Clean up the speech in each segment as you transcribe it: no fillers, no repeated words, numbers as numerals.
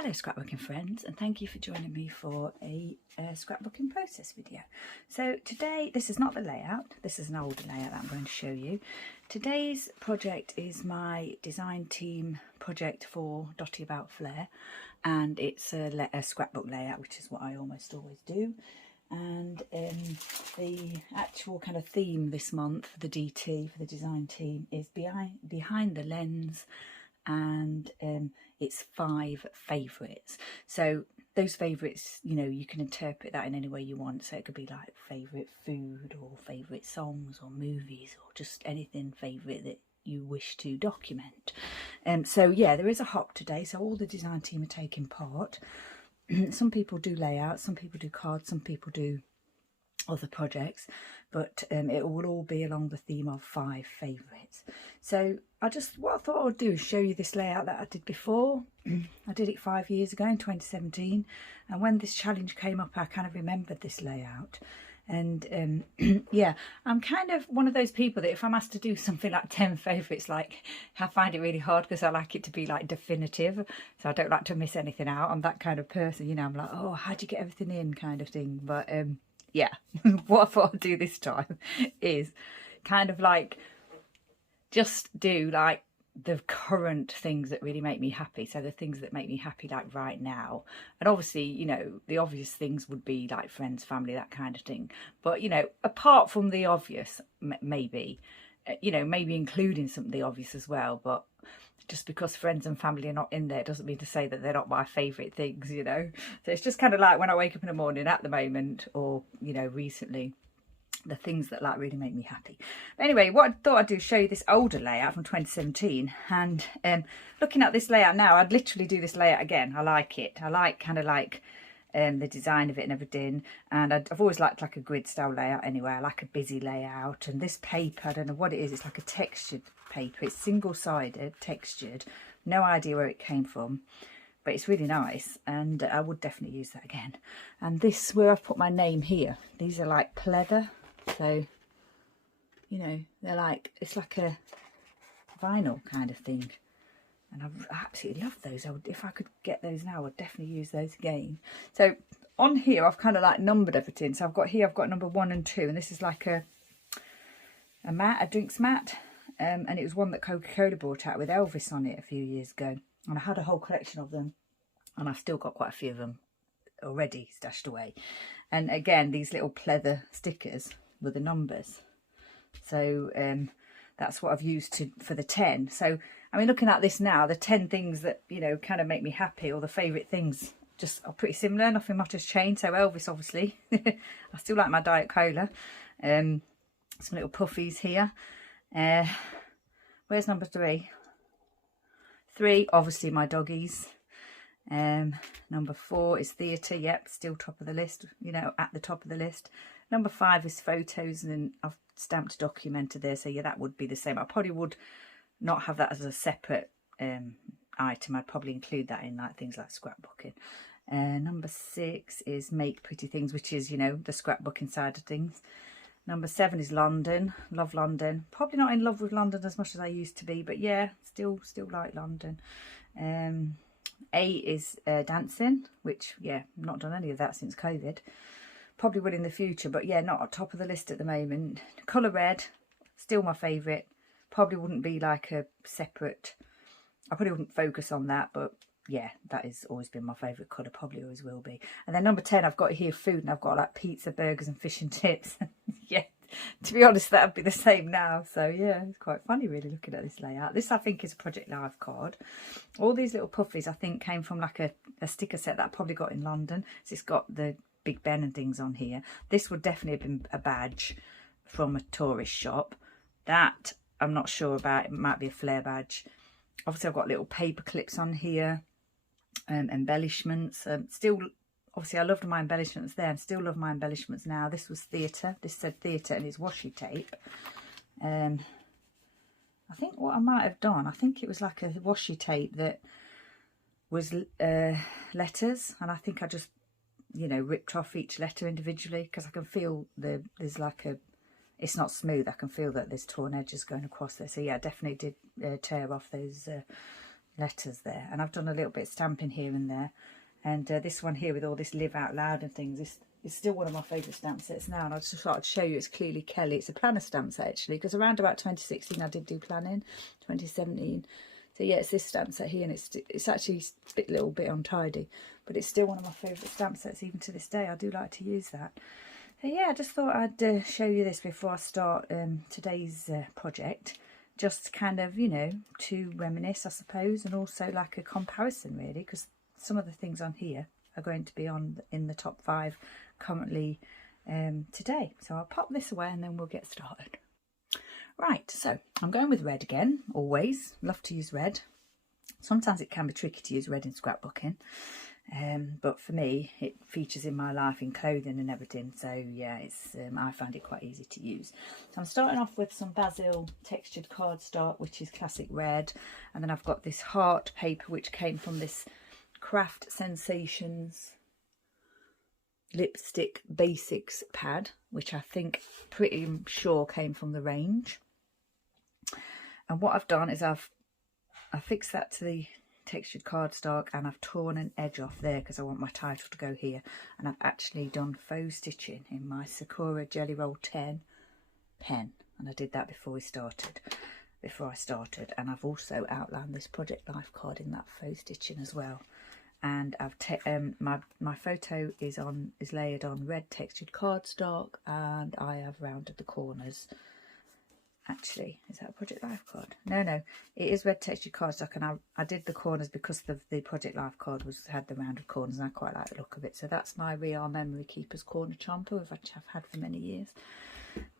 Hello scrapbooking friends, and thank you for joining me for a scrapbooking process video. So today, this is not the layout, this is an older layout that I'm going to show you. Today's project is my design team project for Dotty about Flair, and it's a scrapbook layout, which is what I almost always do. And the actual kind of theme this month for the DT, for the design team, is behind the lens, and it's 5 favourites. So those favourites, you know, you can interpret that in any way you want. So it could be like favourite food or favourite songs or movies or just anything favourite that you wish to document. So yeah, there is a hop today, so all the design team are taking part. Some people do layouts, some people do cards, some people do other projects, but it will all be along the theme of 5 favourites. So what I thought I would do is show you this layout that I did before. I did it 5 years ago in 2017, and when this challenge came up I kind of remembered this layout. And yeah, I'm kind of one of those people that if I'm asked to do something like 10 favourites, like, I find it really hard because I like it to be like definitive, so I don't like to miss anything out. I'm that kind of person, you know. I'm like, oh, how'd you get everything in, kind of thing. But yeah, what I thought I'd do this time is kind of like just do like the current things that really make me happy. So the things that make me happy like right now. And obviously, you know, the obvious things would be like friends, family, that kind of thing. But, you know, apart from the obvious, maybe, you know, maybe including some of the obvious as well. But just because friends and family are not in there doesn't mean to say that they're not my favourite things, you know. So it's just kind of like when I wake up in the morning at the moment, or, you know, recently, the things that like really make me happy. But anyway, what I thought I'd do is show you this older layout from 2017. And looking at this layout now, I'd literally do this layout again. I like it. I like kind of like the design of it and everything. And I've always liked like a grid style layout anyway. I like a busy layout. And this paper, I don't know what it is. It's like a textured paper. It's single-sided, textured. No idea where it came from, but it's really nice, and I would definitely use that again. And this, where I've put my name here, these are like pleather. So, you know, they're like, it's like a vinyl kind of thing. And I absolutely love those. If I could get those now, I would definitely use those again. So on here, I've kind of like numbered everything. So I've got number 1 and 2. And this is like a mat, a drinks mat. And it was one that Coca-Cola brought out with Elvis on it a few years ago. And I had a whole collection of them. And I've still got quite a few of them already stashed away. And again, these little pleather stickers with the numbers. So that's what I've used for the 10. So I mean, looking at this now, the 10 things that, you know, kind of make me happy, or the favourite things, just are pretty similar. Nothing much has changed. So Elvis, obviously. I still like my Diet Cola. Some little puffies here. Where's number 3? 3, obviously my doggies. Number 4 is theatre. Yep, still top of the list, you know, at the top of the list. Number 5 is photos, and then I've stamped documented there, so yeah, that would be the same. I probably would not have that as a separate item. I'd probably include that in like things like scrapbooking. Number 6 is make pretty things, which is, you know, the scrapbooking side of things. Number 7 is London. Love London. Probably not in love with London as much as I used to be, but yeah, still like London. 8 is dancing, which, yeah, I've not done any of that since COVID. Probably will in the future, but yeah, not at top of the list at the moment. Colour red, still my favourite. Probably wouldn't be like a separate, I probably wouldn't focus on that, but yeah, that has always been my favourite colour, probably always will be. And then number 10, I've got here food, and I've got like pizza, burgers and fish and chips. Yeah, to be honest, that would be the same now. So yeah, it's quite funny really looking at this layout. This, I think, is a Project Live card. All these little puffies, I think, came from like a sticker set that I probably got in London. So it's got the Big Ben and things on here. This would definitely have been a badge from a tourist shop. That I'm not sure about. It might be a Flair badge. Obviously, I've got little paper clips on here. Embellishments. Still, obviously, I loved my embellishments there, and still love my embellishments now. This was theatre. This said theatre, and it's washi tape. I think what I might have done, I think it was like a washi tape that was letters, and I think I just, you know, ripped off each letter individually, because I can feel there's like a, it's not smooth. I can feel that there's torn edges going across there. So yeah, I definitely did tear off those letters there, and I've done a little bit of stamping here and there. And this one here with all this live out loud and things is still one of my favourite stamp sets now, and I just thought I'd show you. It's clearly Kelly. It's a planner stamp set actually, because around about 2016 I did do planning, 2017. So yeah, it's this stamp set here, and it's actually a little bit untidy, but it's still one of my favourite stamp sets even to this day. I do like to use that. So yeah, I just thought I'd show you this before I start today's project. Just kind of, you know, to reminisce, I suppose, and also like a comparison really, because some of the things on here are going to be in the top 5 currently today. So I'll pop this away and then we'll get started. Right, so I'm going with red again, always. Love to use red. Sometimes it can be tricky to use red in scrapbooking, but for me it features in my life in clothing and everything, so yeah, it's I find it quite easy to use. So I'm starting off with some Bazzill textured cardstock, which is classic red, and then I've got this heart paper which came from this Craft Sensations lipstick basics pad, which I think pretty sure came from the range. And what I've done is I fixed that to the textured cardstock, and I've torn an edge off there because I want my title to go here, and I've actually done faux stitching in my Sakura Jelly Roll 10 pen, and I did that before I started, and I've also outlined this project life card in that faux stitching as well. And I've my photo is layered on red textured cardstock, and I have rounded the corners. Actually, is that a project life card? No, it is red textured cardstock, and I did the corners because the project life card had the rounded corners, and I quite like the look of it. So that's my Real Memory Keeper's corner chomper, which I've had for many years.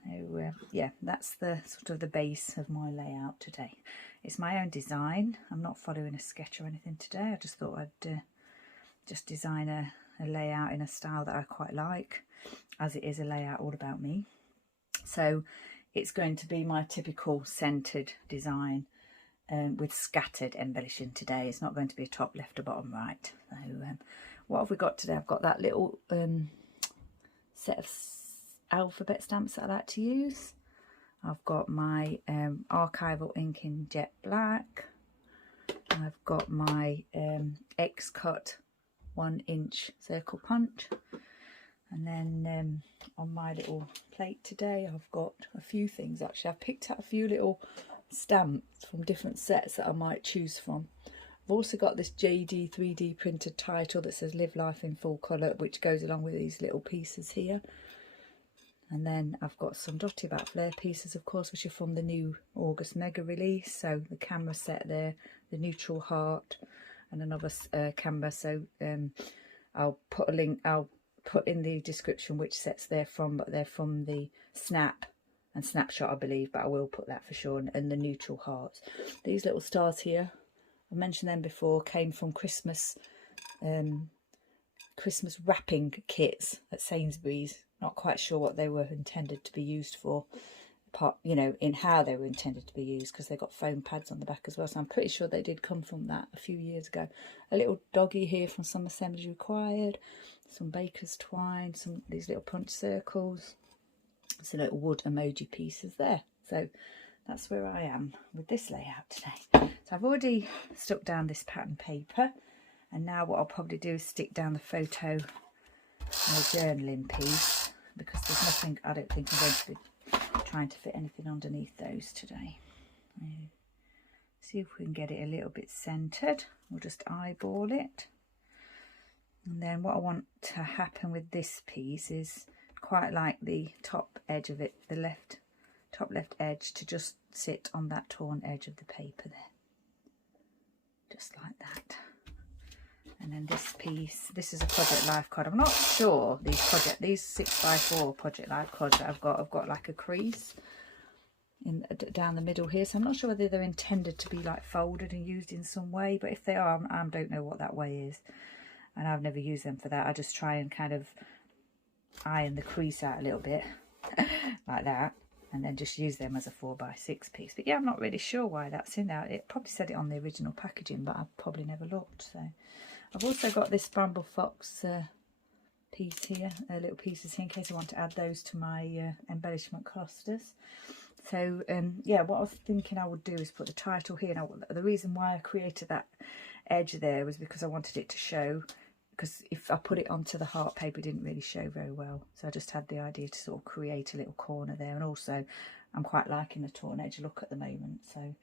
So yeah, that's the sort of the base of my layout today. It's my own design. I'm not following a sketch or anything today. I just thought I'd just design a layout in a style that I quite like, as it is a layout all about me. So it's going to be my typical centered design with scattered embellishing today. It's not going to be a top left or bottom right. So what have we got today? I've got that little set of alphabet stamps that I like to use. I've got my archival ink in jet black. I've got my X-cut 1-inch circle punch, and then on my little plate today I've got a few things. Actually, I've picked out a few little stamps from different sets that I might choose from. I've also got this JD 3D printed title that says Live Life in Full Colour, which goes along with these little pieces here. And then I've got some Dotty About Flair pieces, of course, which are from the new August mega release. So the camera set there, the neutral heart, and another camera. So I'll put a link, I'll put in the description which sets they're from, but they're from the Snap and Snapshot, I believe, but I will put that for sure, and the neutral hearts. These little stars here, I mentioned them before, came from Christmas wrapping kits at Sainsbury's. Not quite sure what they were intended to be used for, you know, in how they were intended to be used, because they got foam pads on the back as well. So I'm pretty sure they did come from that a few years ago. A little doggy here from Some Assembly Required, some baker's twine, these little punch circles, some little wood emoji pieces there. So that's where I am with this layout today. So I've already stuck down this pattern paper, and now what I'll probably do is stick down the photo and the journaling piece, because there's nothing, I don't think I'm going to be trying to fit anything underneath those today. See if we can get it a little bit centered. We'll just eyeball it. And then what I want to happen with this piece is quite like the top edge of it, the top left edge, to just sit on that torn edge of the paper there. Just like that. And then this piece, this is a project life card. I'm not sure these 6x4 project life cards that I've got like a crease down the middle here, so I'm not sure whether they're intended to be like folded and used in some way, but if they are, I don't know what that way is, and I've never used them for that. I just try and kind of iron the crease out a little bit like that, and then just use them as a 4x6 piece. But yeah, I'm not really sure why that's in there. It probably said it on the original packaging, but I've probably never looked. So I've also got this Bramble Fox piece here, little pieces here, in case I want to add those to my embellishment clusters. So yeah, what I was thinking I would do is put the title here. Now the reason why I created that edge there was because I wanted it to show, because if I put it onto the heart paper it didn't really show very well, so I just had the idea to sort of create a little corner there. And also I'm quite liking the torn edge look at the moment, so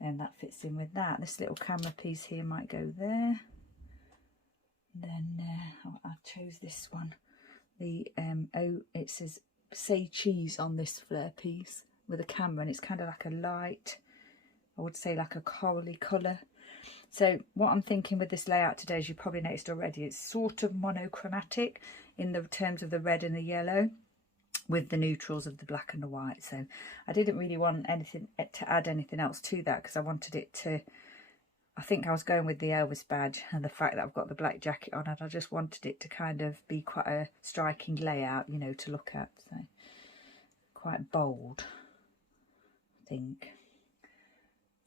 that fits in with that. This little camera piece here might go there. Then I chose this one, the it says say cheese on this Flair piece with a camera, and it's kind of like a light, I would say like a corally colour. So what I'm thinking with this layout today, as you probably noticed already, it's sort of monochromatic in the terms of the red and the yellow, with the neutrals of the black and the white. So I didn't really want anything to add anything else to that, because I wanted it to, I think I was going with the Elvis badge and the fact that I've got the black jacket on, and I just wanted it to kind of be quite a striking layout, you know, to look at. So quite bold, I think.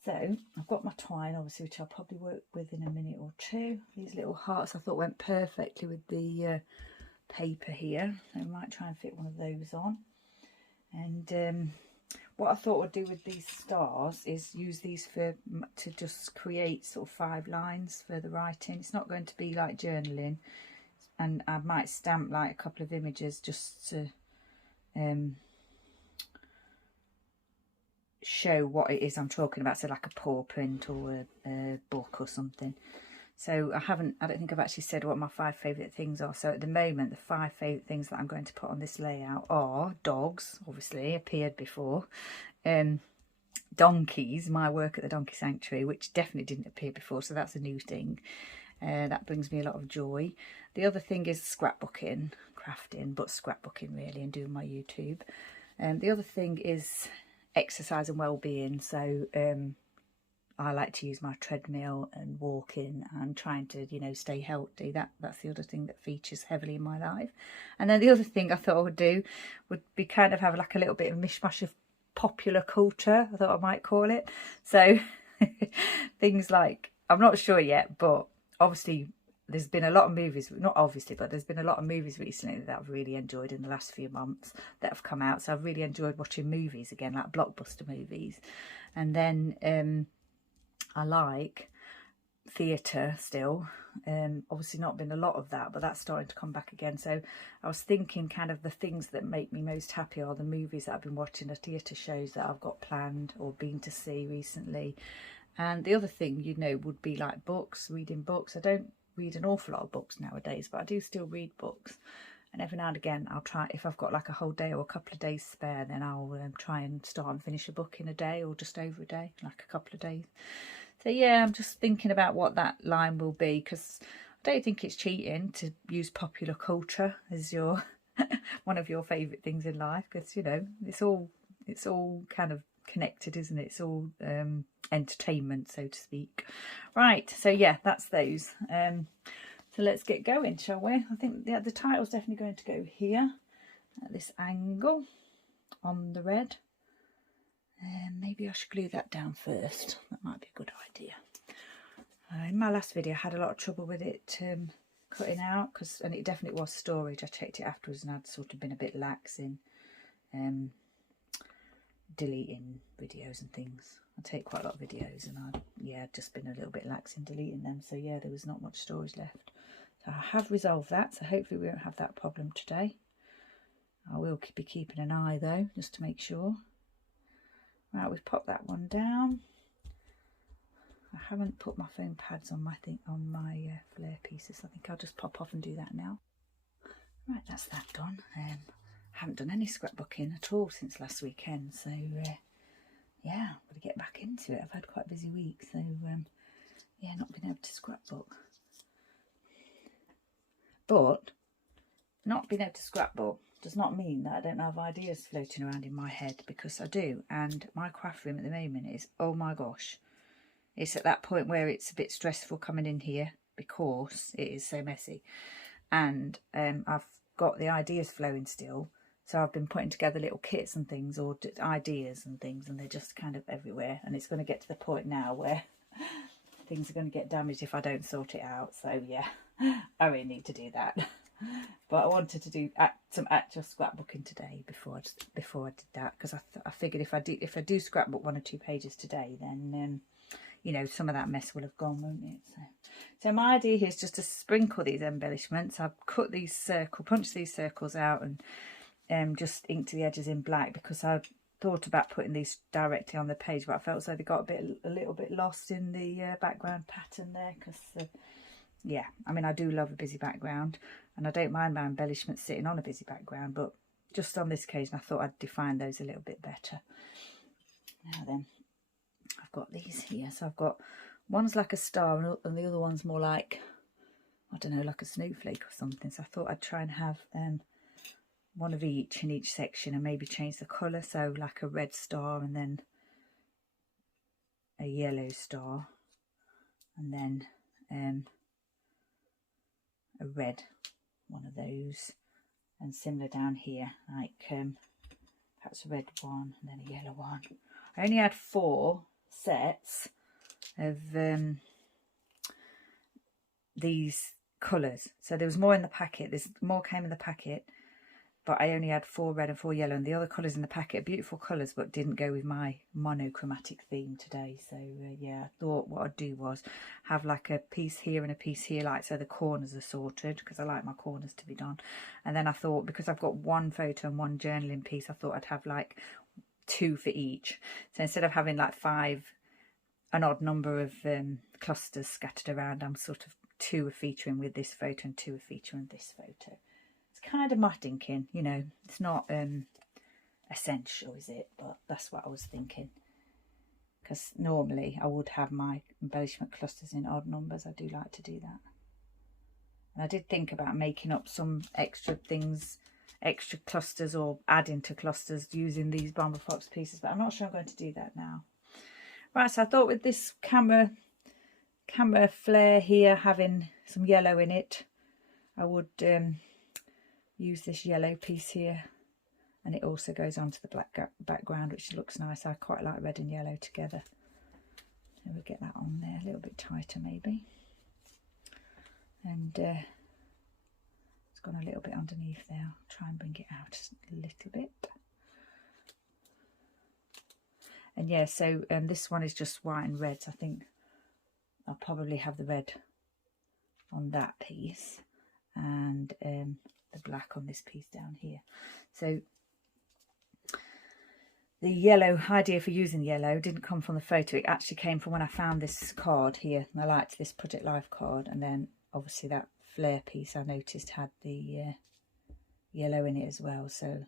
So I've got my twine, obviously, which I'll probably work with in a minute or two. These little hearts I thought went perfectly with the paper here, so I might try and fit one of those on. And what I thought I'd do with these stars is use these to just create sort of 5 lines for the writing. It's not going to be like journaling, and I might stamp like a couple of images just to show what it is I'm talking about, so like a paw print or a book or something. So I don't think I've actually said what my 5 favourite things are. So at the moment, the 5 favourite things that I'm going to put on this layout are dogs, obviously, appeared before, donkeys, my work at the Donkey Sanctuary, which definitely didn't appear before, so that's a new thing. That brings me a lot of joy. The other thing is scrapbooking, crafting, but scrapbooking really, and doing my YouTube. The other thing is exercise and well-being. So I like to use my treadmill and walking and trying to, you know, stay healthy. That's the other thing that features heavily in my life. And then the other thing I thought I would do would be kind of have like a little bit of mishmash of popular culture, I thought I might call it. So things like, I'm not sure yet, but obviously there's been a lot of movies, not obviously, but there's been a lot of movies recently that I've really enjoyed in the last few months that have come out. So I've really enjoyed watching movies again, like blockbuster movies. And then I like theatre still. Obviously not been a lot of that, but that's starting to come back again. So I was thinking kind of the things that make me most happy are the movies that I've been watching, the theatre shows that I've got planned or been to see recently. And the other thing, you know, would be like books, reading books. I don't read an awful lot of books nowadays, but I do still read books. And every now and again I'll try, if I've got like a whole day or a couple of days spare, then I'll try and start and finish a book in a day or just over a day, like a couple of days. So yeah, I'm just thinking about what that line will be, because I don't think it's cheating to use popular culture as your one of your favourite things in life, because, you know, it's all kind of connected, isn't it? It's all entertainment, so to speak. Right, so yeah, that's those. So let's get going, shall we? I think the title's definitely going to go here at this angle on the red. Maybe I should glue that down first. That might be a good idea. In my last video I had a lot of trouble with it cutting out, and it definitely was storage. I checked it afterwards and I'd sort of been a bit lax in deleting videos and things. I take quite a lot of videos, and I'd just been a little bit lax in deleting them. So yeah, there was not much storage left. So I have resolved that, so hopefully we won't have that problem today. I will be keeping an eye though, just to make sure. Right, we've popped that one down. I haven't put my foam pads on my Flair pieces. I think I'll just pop off and do that now. Right, that's that done. I haven't done any scrapbooking at all since last weekend, so yeah, I'm going to get back into it. I've had quite a busy week, so yeah, not been able to scrapbook. But not being able to scrapbook does not mean that I don't have ideas floating around in my head, because I do. And my craft room at the moment is, oh my gosh, it's at that point where it's a bit stressful coming in here because it is so messy. And I've got the ideas flowing still, so I've been putting together little kits and things, or ideas and things, and they're just kind of everywhere. And it's going to get to the point now where things are going to get damaged if I don't sort it out. So yeah, I really need to do that. But I wanted to do some actual scrapbooking today before I did that, because I figured if I do scrapbook 1 or 2 pages today, then you know, some of that mess will have gone, won't it? So my idea here is just to sprinkle these embellishments. I've cut these punched these circles out, and just inked the edges in black, because I thought about putting these directly on the page, but I felt as though they got a little bit lost in the background pattern there, because yeah, I mean, I do love a busy background, and I don't mind my embellishments sitting on a busy background, but just on this occasion I thought I'd define those a little bit better. Now then, I've got these here. So I've got, one's like a star and the other one's more like, I don't know, like a snowflake or something. So I thought I'd try and have one of each in each section, and maybe change the colour. So like a red star, and then a yellow star, and then a red one of those, and similar down here, like perhaps a red one and then a yellow one. I only had 4 sets of these colours, so there was more in the packet. There's more came in the packet, but I only had 4 red and 4 yellow, and the other colours in the packet are beautiful colours, but didn't go with my monochromatic theme today. So yeah, I thought what I'd do was have like a piece here and a piece here, like so the corners are sorted, because I like my corners to be done. And then I thought, because I've got 1 photo and 1 journaling piece, I thought I'd have like 2 for each. So instead of having like 5, an odd number of clusters scattered around, I'm sort of 2 are featuring with this photo and 2 are featuring this photo. Kind of my thinking, you know, it's not essential, is it? But that's what I was thinking, because normally I would have my embellishment clusters in odd numbers. I do like to do that, and I did think about making up some extra things, extra clusters, or adding to clusters using these Bomber Fox pieces, but I'm not sure I'm going to do that now. Right, so I thought with this camera Flair here having some yellow in it, I would use this yellow piece here, and it also goes onto the black background, which looks nice. I quite like red and yellow together. So we'll get that on there a little bit tighter maybe, and it's gone a little bit underneath there. I'll try and bring it out a little bit. And yeah, so this one is just white and red, so I think I'll probably have the red on that piece, and the black on this piece down here. So the yellow idea for using yellow didn't come from the photo. It actually came from when I found this card here, and I liked this Project Life card, and then obviously that Flair piece I noticed had the yellow in it as well. So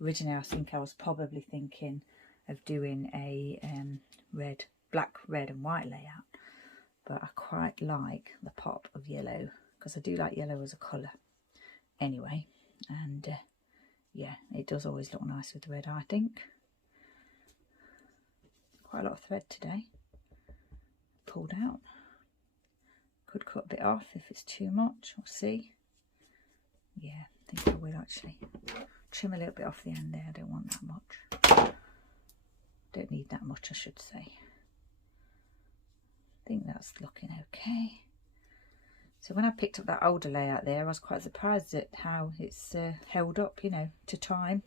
originally I think I was probably thinking of doing a black, red and white layout, but I quite like the pop of yellow, because I do like yellow as a colour anyway, and yeah, it does always look nice with the red, I think. Quite a lot of thread today pulled out. Could cut a bit off if it's too much, we'll see. Yeah, I think I will actually trim a little bit off the end there. I don't want that much, don't need that much I should say. I think that's looking okay. So when I picked up that older layout there, I was quite surprised at how it's held up, you know, to time.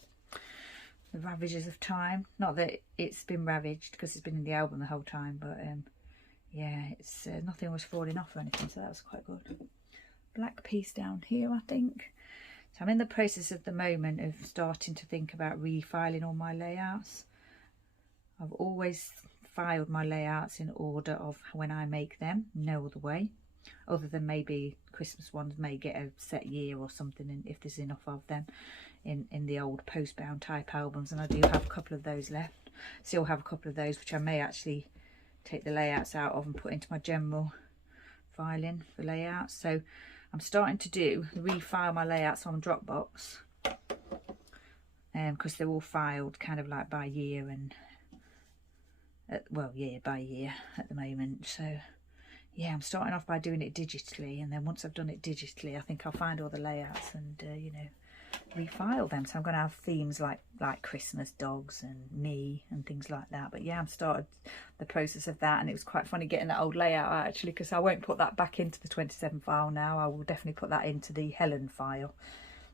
The ravages of time. Not that it's been ravaged, because it's been in the album the whole time, but yeah, it's nothing was falling off or anything, so that was quite good. Black piece down here, I think. So I'm in the process at the moment of starting to think about refiling all my layouts. I've always filed my layouts in order of when I make them, no other way. Other than maybe Christmas ones may get a set year or something, and if there's enough of them in the old post-bound type albums, and I do have a couple of those left. Still have a couple of those which I may actually take the layouts out of and put into my general filing for layouts. So I'm starting to refile my layouts on Dropbox, because they're all filed kind of like by year, and well, year by year at the moment. So yeah, I'm starting off by doing it digitally, and then once I've done it digitally, I think I'll find all the layouts and you know, refile them. So I'm going to have themes like Christmas, dogs and me and things like that. But yeah, I've started the process of that, and it was quite funny getting that old layout out actually, because I won't put that back into the 27 file now. I will definitely put that into the Helen file,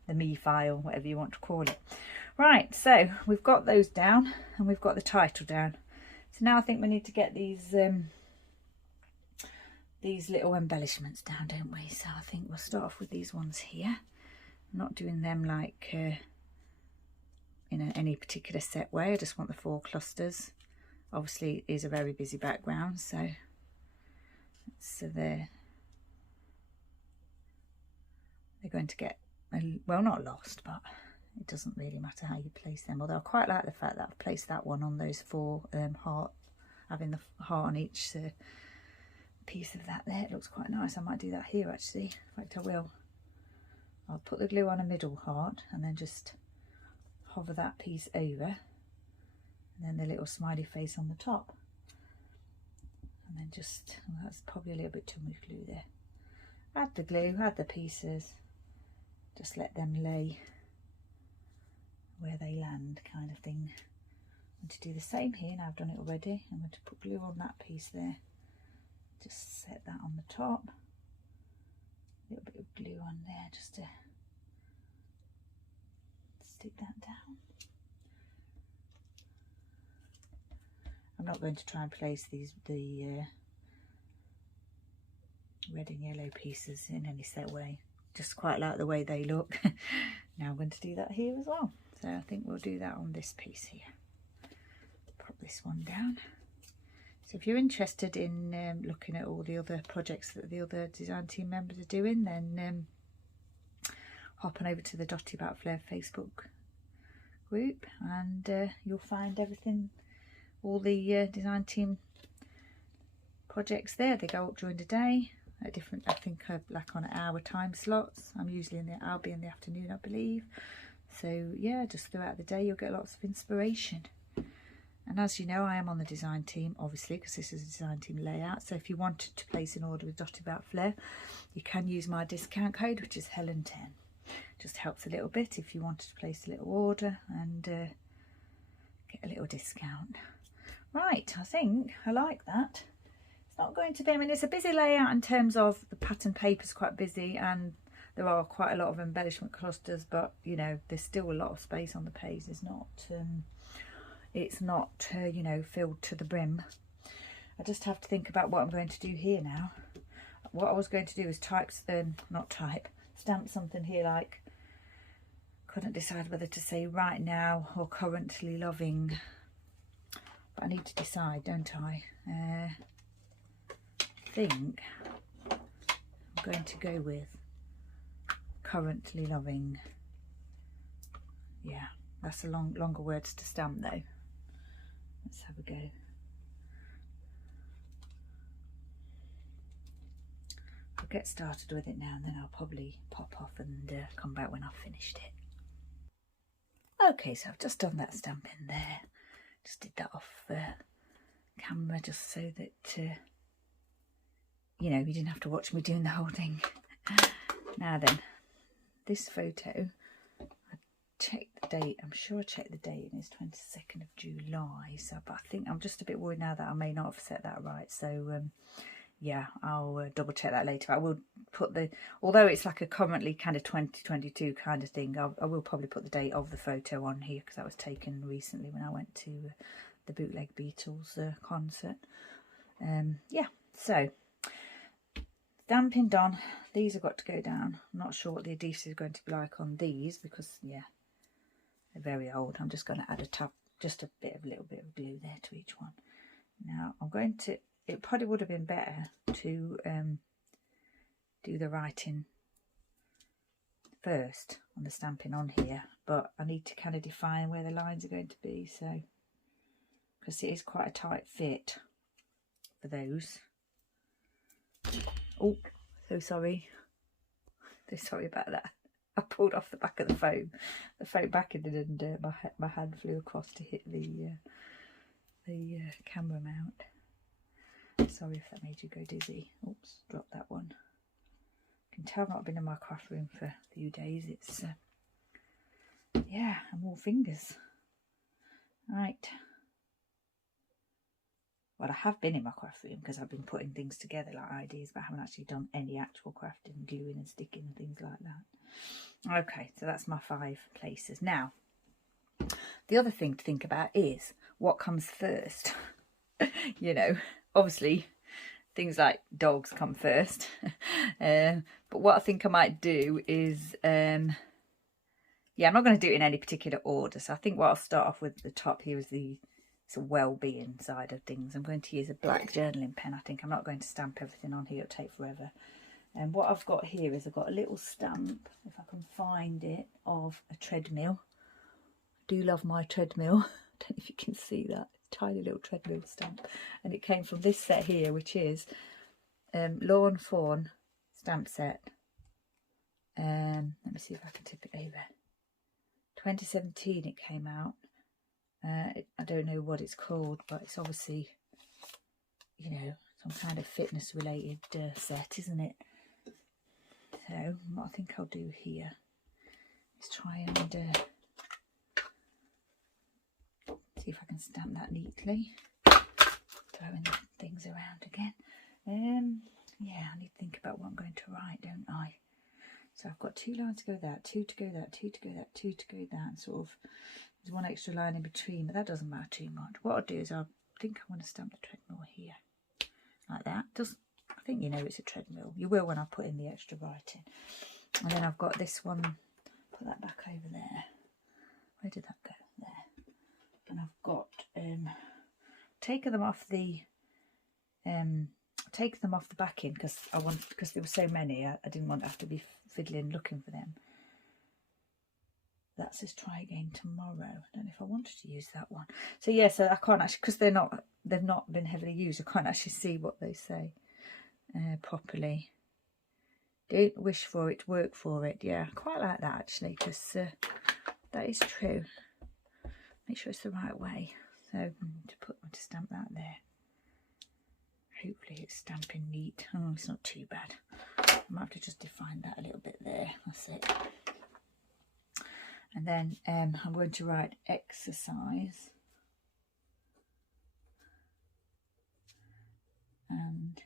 the me file, whatever you want to call it. Right, so we've got those down and we've got the title down. So now I think we need to get these little embellishments down, don't we? So I think we'll start off with these ones here. I'm not doing them like in any particular set way. I just want the 4 clusters. Obviously it is a very busy background, so they're going to get, well, not lost, but it doesn't really matter how you place them. Although I quite like the fact that I've placed that one on those 4 heart, having the heart on each piece of that there. It looks quite nice. I might do that here actually. In fact, I will. I'll put the glue on a middle heart and then just hover that piece over, and then the little smiley face on the top, and then just, well, that's probably a little bit too much glue there. Add the glue, add the pieces, just let them lay where they land, kind of thing. And to do the same here, now I've done it already, I'm going to put glue on that piece there, just set that on the top, a little bit of glue on there just to stick that down. I'm not going to try and place the red and yellow pieces in any set way, just quite like the way they look. Now I'm going to do that here as well, so I think we'll do that on this piece here. Pop this one down. So if you're interested in looking at all the other projects that the other design team members are doing, then hop on over to the Dotty About Flair Facebook group, and you'll find everything, all the design team projects there. They go up during the day at different, I think like on hour time slots. I'm usually I'll be in the afternoon, I believe. So yeah, just throughout the day you'll get lots of inspiration. And as you know, I am on the design team, obviously, because this is a design team layout. So if you wanted to place an order with Dotty About Flair, you can use my discount code, which is Helen10. Just helps a little bit if you wanted to place a little order and get a little discount. Right, I think I like that. It's not going to be, I mean, it's a busy layout in terms of the pattern paper's quite busy, and there are quite a lot of embellishment clusters, but you know, there's still a lot of space on the page. There's not it's not you know, filled to the brim. I just have to think about what I'm going to do here now. What I was going to do is stamp something here, like, couldn't decide whether to say right now or currently loving, but I need to decide, don't I? I think I'm going to go with currently loving. Yeah, that's a longer words to stamp though. Let's have a go. I'll get started with it now, and then I'll probably pop off and come back when I've finished it. Okay, so I've just done that stamping there. Just did that off camera, just so that you know, you didn't have to watch me doing the whole thing. Now then, this photo, I checked the date. I'm sure I checked the date, and it's 22nd of July. So, but I think I'm just a bit worried now that I may not have set that right. So yeah, I'll double check that later. I will put the, although it's like a currently kind of 2022 kind of thing, I will probably put the date of the photo on here, because that was taken recently when I went to the Bootleg Beatles concert. Yeah, so stamping done. These have got to go down. I'm not sure what the adhesive is going to be like on these, because yeah, they're very old. I'm just going to add just a little bit of glue there to each one. Now I'm going to, it probably would have been better to do the writing first on the stamping on here, but I need to kind of define where the lines are going to be, so, because it is quite a tight fit for those. Oh, so sorry about that. I pulled off the back of the foam backing it, and my hand flew across to hit the camera mount. Sorry if that made you go dizzy. Oops, dropped that one. You can tell I've not been in my craft room for a few days. It's yeah, and more fingers. Right. Well, I have been in my craft room because I've been putting things together like ideas, but I haven't actually done any actual crafting, gluing and sticking and things like that. Okay, so that's my 5 places. Now, the other thing to think about is what comes first. You know, obviously things like dogs come first. But what I think I might do is, yeah, I'm not going to do it in any particular order. So I think what I'll start off with at the top here is the well-being side of things. I'm going to use a black journaling pen. I think I'm not going to stamp everything on here, it'll take forever. And what I've got here is I've got a little stamp, if I can find it, of a treadmill. I do love my treadmill. I don't know if you can see that tiny little treadmill stamp, and it came from this set here, which is Lawn Fawn stamp set. Let me see if I can tip it over. 2017 it came out. I don't know what it's called, but it's obviously, you know, some kind of fitness related set, isn't it? So what I think I'll do here is try and see if I can stamp that neatly. Throwing the things around again. Yeah, I need to think about what I'm going to write, don't I? So I've got 2 lines to go that, 2 to go that, 2 to go that, 2 to go that, and sort of there's 1 extra line in between, but that doesn't matter too much. What I'll do is I think I want to stamp the treadmill here, like that. I think you know it's a treadmill. You will when I put in the extra writing. And then I've got this one. Put that back over there. Where did that go? There. And I've got taken them off the backing because there were so many. I didn't want to have to be fiddling looking for them. That says try again tomorrow. I don't know if I wanted to use that one. So yeah, so I can't actually, because they've not been heavily used, I can't actually see what they say properly. Don't wish for it, work for it. Yeah, I quite like that actually, because that is true. Make sure it's the right way. So to stamp that there. Hopefully it's stamping neat. Oh, it's not too bad. I might have to just define that a little bit there. That's it. And then I'm going to write exercise. And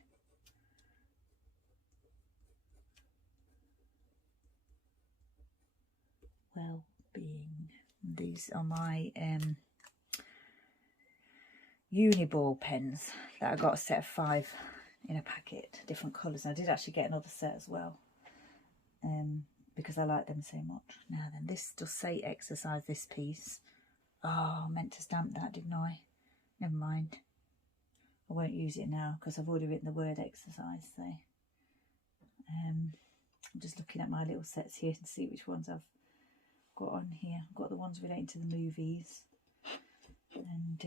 well-being. These are my Uniball pens that I got a set of 5 in a packet, different colours. And I did actually get another set as well, because I like them so much. Now then, this does say exercise, this piece. Oh, I meant to stamp that, didn't I? Never mind. I won't use it now because I've already written the word exercise. So I'm just looking at my little sets here to see which ones I've got on here. I've got the ones relating to the movies, and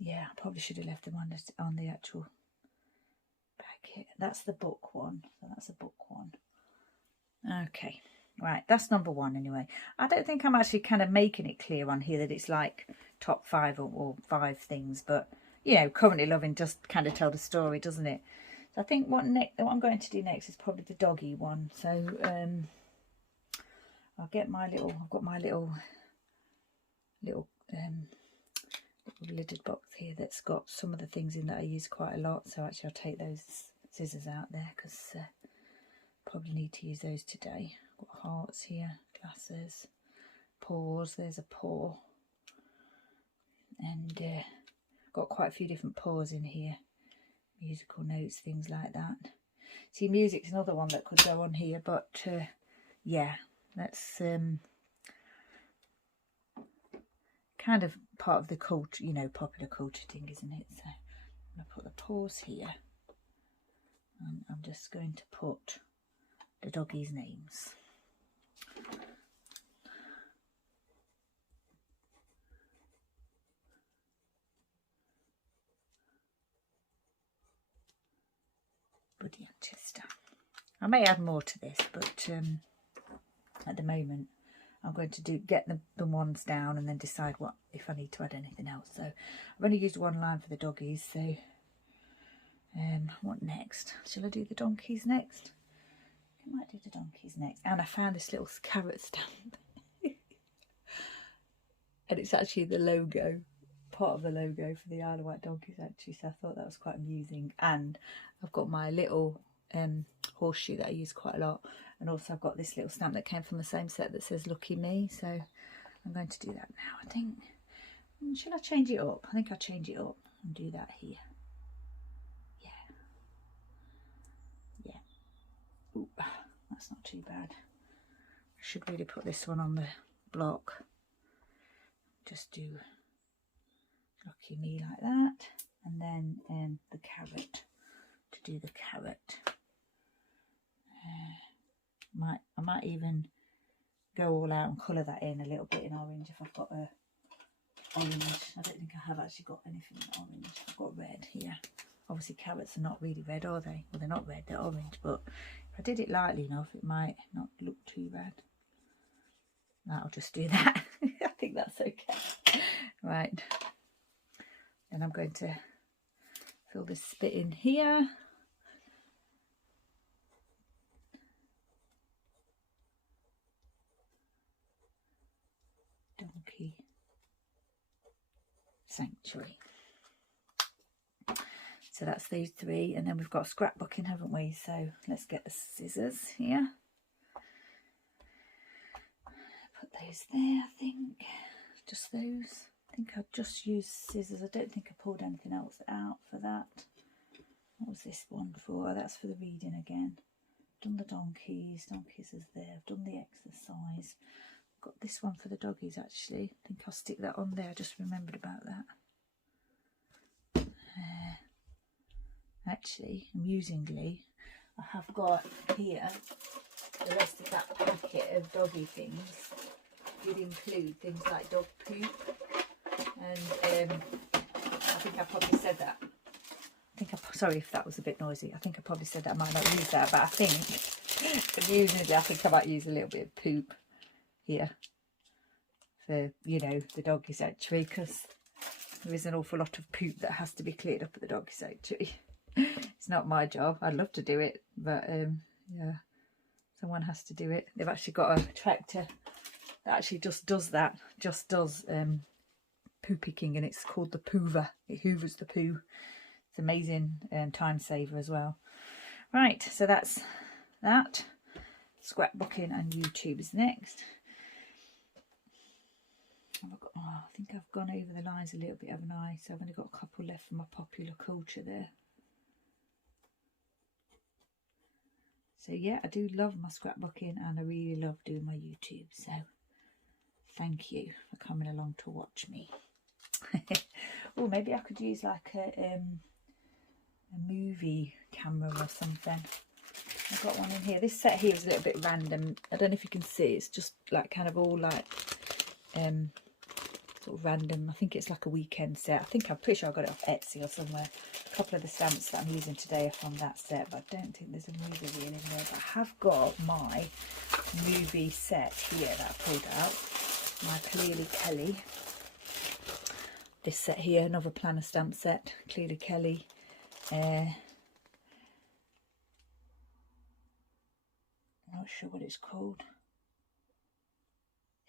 yeah, I probably should have left them on the actual packet. That's the book one. So that's a book one. Okay, right, that's number 1 anyway. I don't think I'm actually kind of making it clear on here that it's like top 5 or 5 things, but you know, currently loving just kind of tell the story, doesn't it? So I think what I'm going to do next is probably the doggy one. So I'll get my little, I've got my little lidded box here that's got some of the things in that I use quite a lot. So actually I'll take those scissors out there because probably need to use those today. I've got hearts here, glasses, paws. There's a paw, and got quite a few different paws in here. Musical notes, things like that. See, music's another one that could go on here, but yeah, that's kind of part of the culture, you know, popular culture thing, isn't it? So I'm going to put the paws here, and I'm just going to put the doggies' names. Buddy and Chester. I may add more to this, but at the moment I'm going to get the ones down and then decide what if I need to add anything else. So I've only used 1 line for the doggies, so what next? Shall I do the donkeys next? might do the donkeys next. And I found this little carrot stamp. And it's actually the logo, part of the logo for the Isle of Wight donkeys actually, so I thought that was quite amusing. And I've got my little horseshoe that I use quite a lot, and also I've got this little stamp that came from the same set that says lucky me, so I'm going to do that now. I think, should I change it up? I think I'll change it up and do that here. Yeah. Ooh, that's not too bad. I should really put this one on the block. Just do lucky me like that, and then the carrot, to do the carrot. I might even go all out and colour that in a little bit in orange if I've got a orange. I don't think I have actually got anything in orange. I've got red here. Obviously carrots are not really red, are they? Well, they're not red, they're orange, but if I did it lightly enough it might not look too bad. I'll just do that. I think that's okay. Right, then I'm going to fill this bit in here. Donkey Sanctuary. So that's these three, and then we've got scrapbooking, haven't we? So let's get the scissors here. Put those there, I think. Just those. I think I'll just use scissors. I don't think I pulled anything else out for that. What was this one for? Oh, that's for the reading again. Done the donkeys. Donkeys is there. I've done the exercise. Got this one for the doggies actually. I think I'll stick that on there. I just remembered about that. Actually, amusingly, I have got here the rest of that packet of doggy things. Did include things like dog poop, and I think I probably said that. Sorry if that was a bit noisy. I think I probably said that I might not use that, but I think amusingly, I think I might use a little bit of poop here for, you know, the doggy sanctuary, because there is an awful lot of poop that has to be cleared up at the doggy sanctuary. It's not my job. I'd love to do it, but yeah, someone has to do it. They've actually got a tractor that actually just does that, poo picking, and it's called the Poover. It hoovers the poo. It's amazing, time saver as well. Right, so that's that. Scrapbooking and YouTube is next. I think I've gone over the lines a little bit, haven't I? So I've only got a couple left for my popular culture there. So yeah, I do love my scrapbooking, and I really love doing my YouTube. So thank you for coming along to watch me. Oh, maybe I could use like a movie camera or something. I've got one in here. This set here is a little bit random. I don't know if you can see. It's just like kind of all like sort of random. I think it's like a weekend set. I'm pretty sure I got it off Etsy or somewhere. A couple of the stamps that I'm using today are from that set, but I don't think there's a movie reel in there. But I have got my movie set here that I pulled out. My Clearly Kelly. This set here, another planner stamp set. Clearly Kelly. I'm not sure what it's called.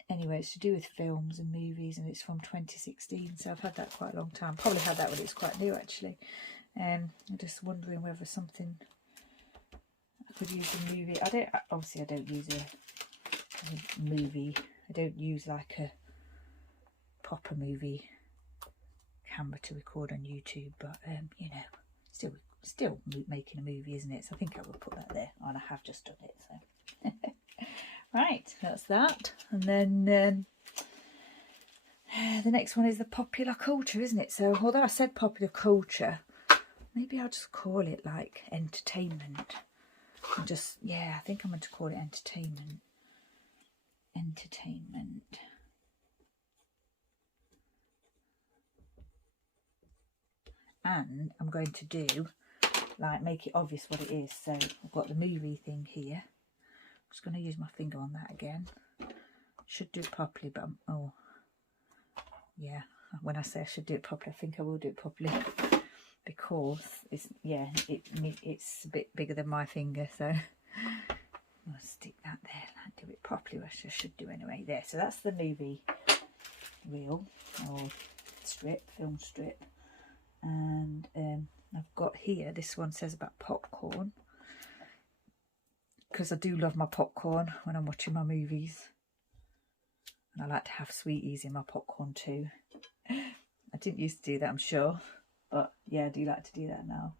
Anyway, it's to do with films and movies, and it's from 2016, so I've had that quite a long time. Probably had that when it's quite new actually. I'm just wondering whether something I could use a movie. Obviously I don't use a movie. I don't use like a proper movie camera to record on YouTube, but you know, still making a movie, isn't it? So I think I will put that there, and I have just done it. So right, that's that. And then the next one is the popular culture, isn't it? So although I said popular culture, maybe I'll just call it like entertainment. And just, yeah, I think I'm going to call it entertainment. Entertainment. And I'm going to do, like, make it obvious what it is. So I've got the movie thing here. I'm just going to use my finger on that again. Should do it properly, but oh, yeah. When I say I should do it properly, I think I will do it properly, because it's, yeah, it's a bit bigger than my finger. So I'll stick that there and do it properly, which I should do anyway. There, so that's the movie reel or strip, film strip. And I've got here, this one says about popcorn, because I do love my popcorn when I'm watching my movies, and I like to have sweeties in my popcorn too. I didn't used to do that, I'm sure, but yeah, I do like to do that now.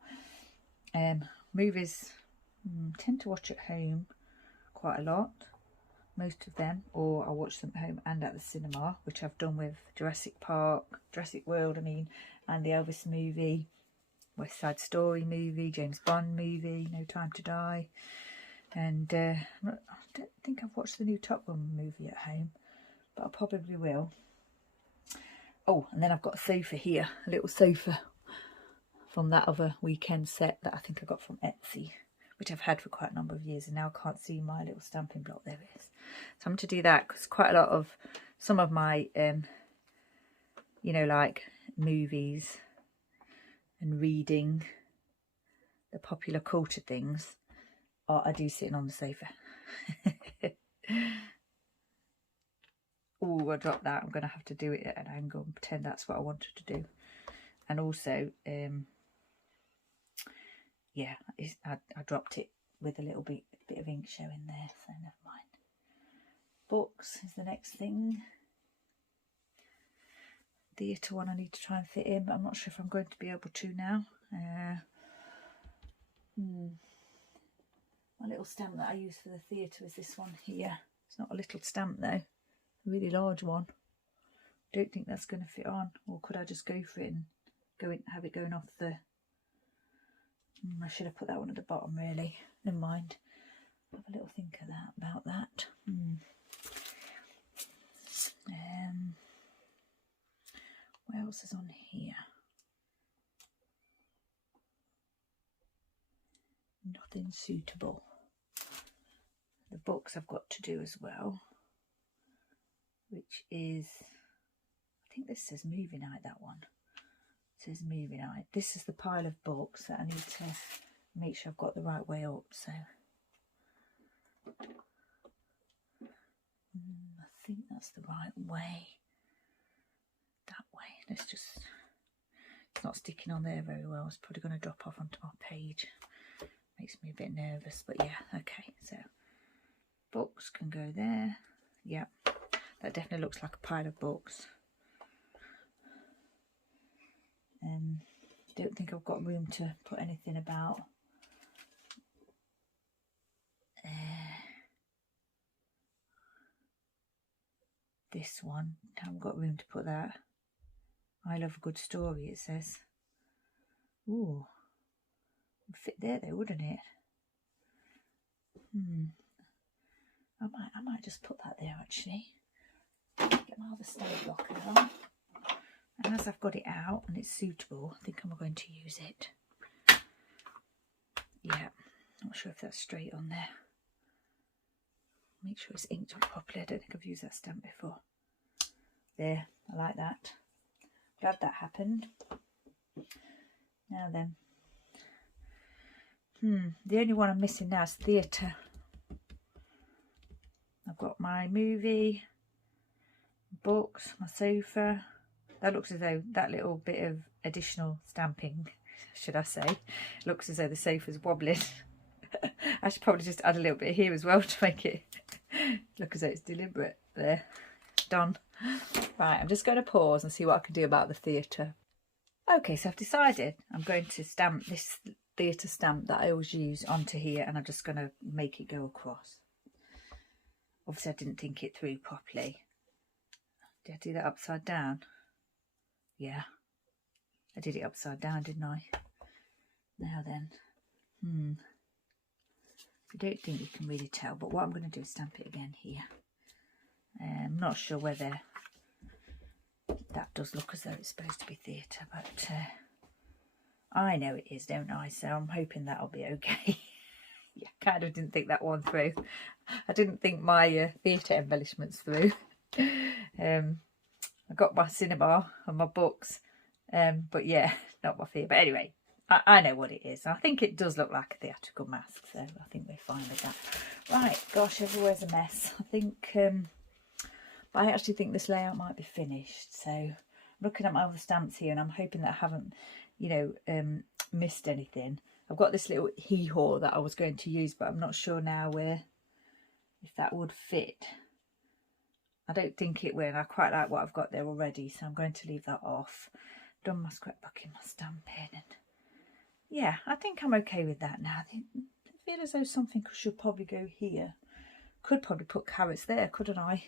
Movies, tend to watch at home quite a lot, most of them, or I watch them at home and at the cinema, which I've done with Jurassic World, and the Elvis movie, West Side Story movie, James Bond movie, No Time to Die, and I don't think I've watched the new Top Gun movie at home, but I probably will. Oh, and then I've got a sofa here, a little sofa from that other weekend set that I think I got from Etsy, which I've had for quite a number of years, and now I can't see my little stamping block. There it is. So I'm going to do that because quite a lot of some of my, you know, like movies and reading, the popular culture things, I do sitting on the sofa. Oh, I dropped that. I'm going to have to do it at an angle and pretend that's what I wanted to do. And also, yeah, I dropped it with a little bit of ink showing there, so never mind. Books is the next thing. Theatre one I need to try and fit in, but I'm not sure if I'm going to be able to now. My little stamp that I use for the theatre is this one here. It's not a little stamp though, a really large one. Don't think that's going to fit on, or could I just go for it and have it going off the... I should have put that one at the bottom really. Never mind. Have a little think of that about that. What else is on here? Nothing suitable. The books I've got to do as well, which is, I think this says movie night, that one. It says movie night. This is the pile of books that I need to make sure I've got the right way up, so I think that's the right way. That way. Let's just, it's not sticking on there very well. It's probably going to drop off onto my page. Makes me a bit nervous, but yeah, okay. So books can go there. Yeah, that definitely looks like a pile of books. Don't think I've got room to put anything about this one. I haven't got room to put that. I love a good story, it says. Ooh, would fit there though, wouldn't it? I might just put that there actually. Get my other stamp blocker on. And as I've got it out and it's suitable, I think I'm going to use it. Yeah, not sure if that's straight on there. Make sure it's inked on properly. I don't think I've used that stamp before. There, I like that. Glad that happened. Now then. The only one I'm missing now is theatre. I've got my movie, books, my sofa. That looks as though that little bit of additional stamping, should I say, looks as though the sofa's wobbling. I should probably just add a little bit here as well to make it look as though it's deliberate. There, done. Right, I'm just going to pause and see what I can do about the theatre. Okay, so I've decided I'm going to stamp this theatre stamp that I always use onto here, and I'm just going to make it go across. Obviously I didn't think it through properly. Did I do that upside down? Yeah, I did it upside down, didn't I? Now then, I don't think you can really tell, but what I'm going to do is stamp it again here. I'm not sure whether that does look as though it's supposed to be theatre, but I know it is, don't I? So I'm hoping that'll be okay. Yeah, kind of didn't think that one through. I didn't think my theatre embellishments through. I got my cinema and my books, but yeah, not my theatre. But anyway, I know what it is. I think it does look like a theatrical mask, so I think we're fine with that. Right, gosh, everywhere's a mess. I think, but I actually think this layout might be finished. So I'm looking at my other stamps here and I'm hoping that I haven't, you know, missed anything. I've got this little hee-haw that I was going to use, but I'm not sure now if that would fit. I don't think it will, and I quite like what I've got there already, so I'm going to leave that off. Done my scrapbooking, my stamping, and yeah, I think I'm okay with that now. I feel as though something should probably go here. Could probably put carrots there, couldn't I?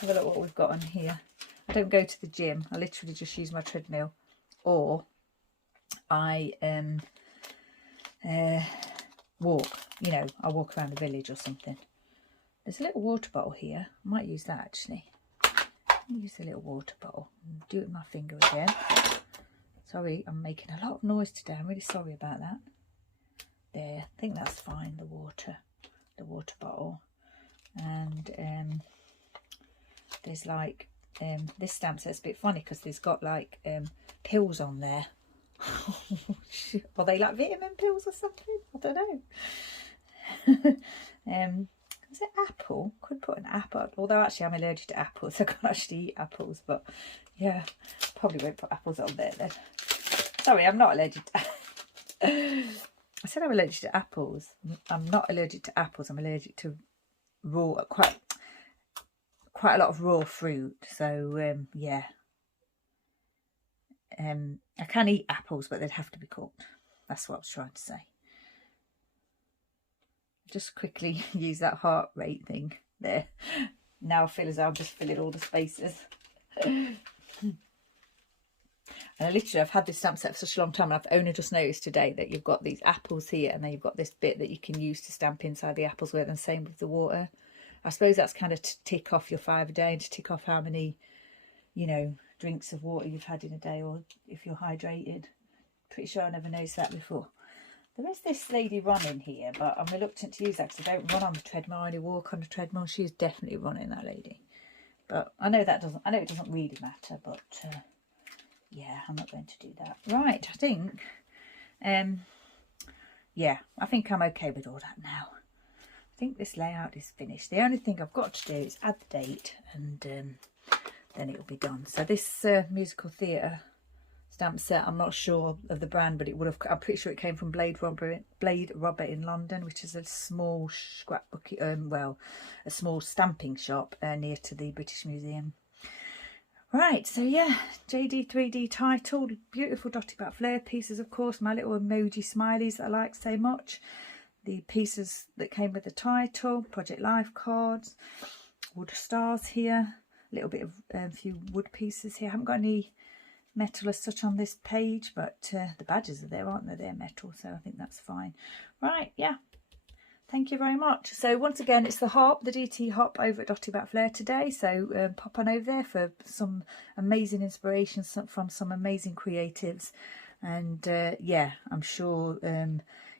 Have a look what we've got on here. I don't go to the gym. I literally just use my treadmill, or I walk. You know, I walk around the village or something. There's a little water bottle here. I might use that actually. I'll use the little water bottle. Do it with my finger again. Sorry, I'm making a lot of noise today. I'm really sorry about that. There, I think that's fine. The water bottle, and there's like this stamp set's a bit funny because there's got like pills on there. Are they like vitamin pills or something? I don't know. Is it apple? Could put an apple, although actually I'm allergic to apples, so I can't actually eat apples, but yeah, probably won't put apples on there then. Sorry, I'm not allergic to I said I'm allergic to apples. I'm not allergic to apples, I'm allergic to raw, quite a lot of raw fruit, so yeah. I can eat apples, but they'd have to be cooked. That's what I was trying to say. Just quickly use that heart rate thing there. Now I feel as though I'm just filling all the spaces. And I literally, I've had this stamp set for such a long time, and I've only just noticed today that you've got these apples here, and then you've got this bit that you can use to stamp inside the apples with, and same with the water. I suppose that's kind of to tick off your 5 a day, and to tick off how many, you know, drinks of water you've had in a day, or if you're hydrated. Pretty sure I never noticed that before. There is this lady running here, but I'm reluctant to use that because I don't run on the treadmill. I only walk on the treadmill. She's definitely running, that lady. But I know that doesn't. I know it doesn't really matter. But yeah, I'm not going to do that. Right, I think. Yeah, I think I'm okay with all that now. I think this layout is finished. The only thing I've got to do is add the date, and then it will be done. So this musical theatre stamp set, I'm not sure of the brand, but it would have, I'm pretty sure it came from Blade Robber in London, which is a small scrapbook, well, a small stamping shop near to the British Museum. Right, so yeah, JD 3D title, beautiful Dotty by Flair pieces, of course, my little emoji smileys that I like so much, the pieces that came with the title, Project Life cards, wood stars here, a little bit of a few wood pieces here. I haven't got any metal as such on this page, but the badges are there, aren't they? They're metal, so I think that's fine. Right, yeah, thank you very much. So once again, it's the hop, the DT hop over at Dotty by Flair today, so pop on over there for some amazing inspirations from some amazing creatives, and yeah, I'm sure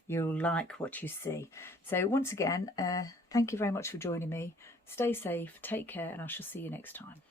you'll like what you see. So once again, thank you very much for joining me. Stay safe, take care, and I shall see you next time.